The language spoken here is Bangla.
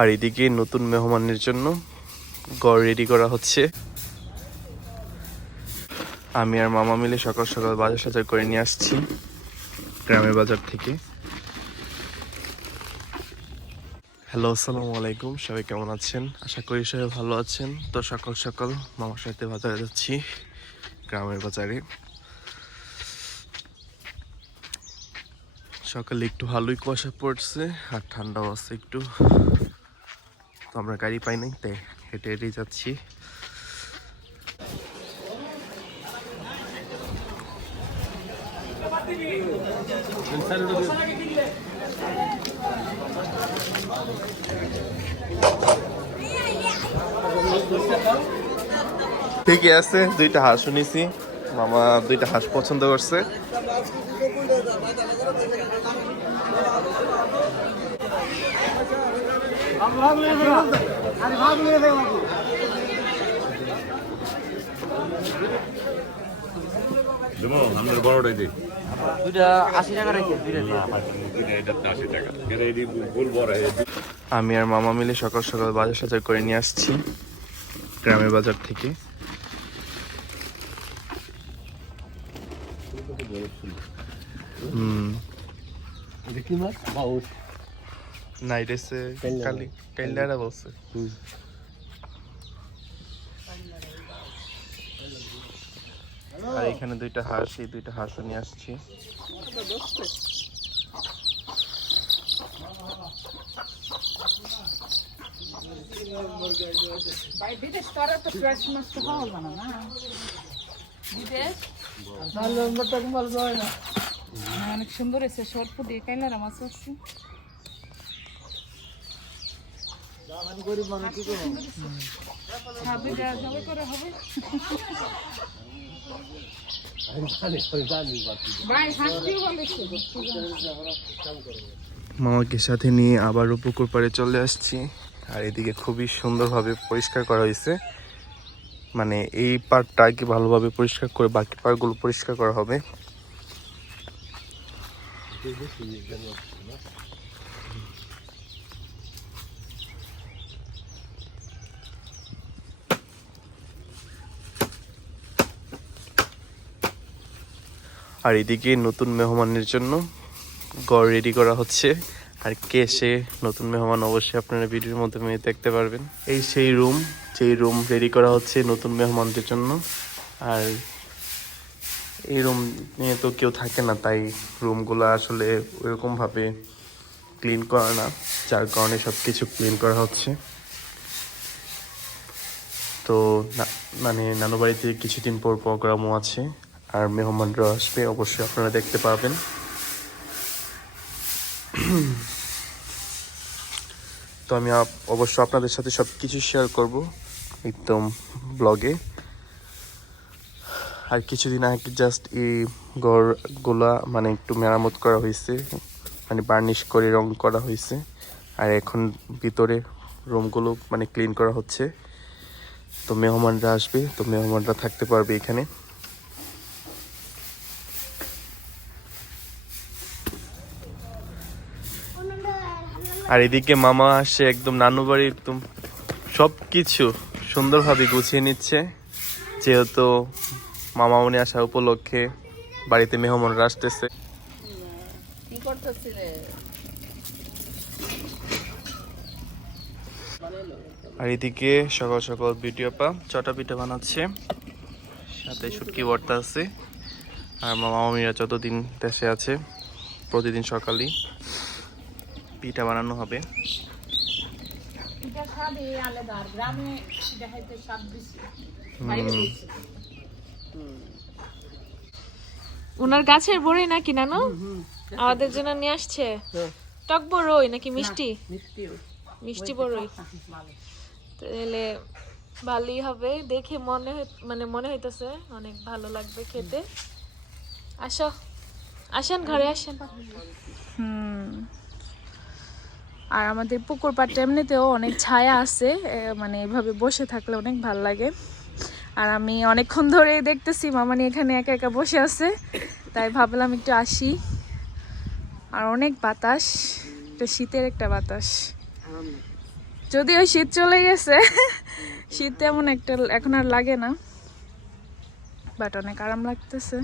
আর এদিকে নতুন মেহমানের জন্য গড় রেডি করা হচ্ছে। আমি আর মামা মিলে সকাল সকাল বাজার সাজার করে নিয়ে আসছি, গ্রামের বাজার থেকে। হ্যালো, আসসালামু আলাইকুম, সবাই কেমন আছেন? আশা করি সবাই ভালো আছেন। তো সকাল সকাল মামার সাথে বাজারে যাচ্ছি, গ্রামের বাজারে। সকালে একটু ভালোই কুয়াশা পড়ছে, আর ঠান্ডাও আছে একটু। আমরা গাড়ি পাই নাই, তাই হেঁটে হেঁটেই যাচ্ছি। ঠিকই আছে, দুইটা হাঁস শুনেছি। মামা দুইটা হাঁস পছন্দ করছে। দেবো আমাদের বড়টাই দিই আমি আর মামা মিলে সকাল সকাল বাজার সাজার করে নিয়ে আসছি গ্রামের বাজার থেকে। হুম। না এটা হচ্ছে কালি কাইলারা বলছে। আর এখানে দুইটা হাঁস এই দুইটা হাঁসও নিয়ে আসছি। ভাই বিদেশ তো আর একটা ফ্রেশ মাছ তো মামাকে সাথে নিয়ে আবারও পুকুর পাড়ে চলে আসছি। আর এদিকে খুবই সুন্দরভাবে পরিষ্কার করা হয়েছে। মানে এই পার্টটা আর কি ভালোভাবে পরিষ্কার করে বাকি পার্টগুলো পরিষ্কার করা হবে। আর এদিকে নতুন মেহমানের জন্য গড় রেডি করা হচ্ছে। আর কে সে নতুন মেহমান অবশ্যই আপনারা ভিডিওর মাধ্যমে দেখতে পারবেন। এই সেই রুম যেই রুম রেডি করা হচ্ছে নতুন মেহমানদের জন্য। আর এই রুম নিয়ে তো কেউ থাকে না, তাই রুমগুলো আসলে ওইরকমভাবে ক্লিন করা না। যার কারণে সব কিছু ক্লিন করা হচ্ছে। তো মানে নানু বাড়িতে কিছুদিন পর প্রোগ্রামও আছে। আর মেহমানরা আসবে অবশ্যই আপনারা দেখতে পাবেন। তো আমি অবশ্য আপনাদের সাথে সব কিছু শেয়ার করব একদম ব্লগে আর কিছুদিন আগে জাস্ট এই ঘরগুলা মানে একটু মেরামত করা হয়েছে মানে বার্নিশ করে রং করা হয়েছে। আর এখন ভিতরে রুমগুলো মানে ক্লিন করা হচ্ছে। তো মেহমানরা আসবে, তো মেহমানরা থাকতে পারবে এখানে। আর এদিকে মামা আসে একদম নানু বাড়ি একদম সব কিছু সুন্দরভাবে গুছিয়ে নিচ্ছে। যেহেতু মামা উনি আসা উপলক্ষে বাড়িতে মেহমানরা আসতেছে। আর এদিকে সকাল সকাল ভিডিও পা চটা পিঠা বানাচ্ছে। সাথে শুটকি ভর্তা আছে। আর মামা মামিরা যতদিন দেশে আছে প্রতিদিন সকালেই। পিঠা বানানো হবে। ওনার গাছের বড়ই নাকি নানু? আমাদের জন্য নিয়ে আসছে। টক বড়ই নাকি মিষ্টি? মিষ্টি বড়ই। তাহলে ভালোই হবে। দেখে মনে মানে মনে হইতেছে অনেক ভালো লাগবে খেতে। আসো। আসেন ঘরে আসেন। হুম। আর আমাদের পুকুর পাড়টা এমনিতেও অনেক ছায়া আছে মানে এভাবে বসে থাকলে অনেক ভালো লাগে। আর আমি অনেকক্ষণ ধরে দেখতেছি মামানি এখানে একা একা বসে আছে, তাই ভাবলাম একটু আসি। আর অনেক বাতাস এটা শীতের একটা বাতাস। যদিও শীত চলে গেছে, শীত তেমন একটা, এখন আর লাগে না বাট অনেক আরাম লাগতেছে।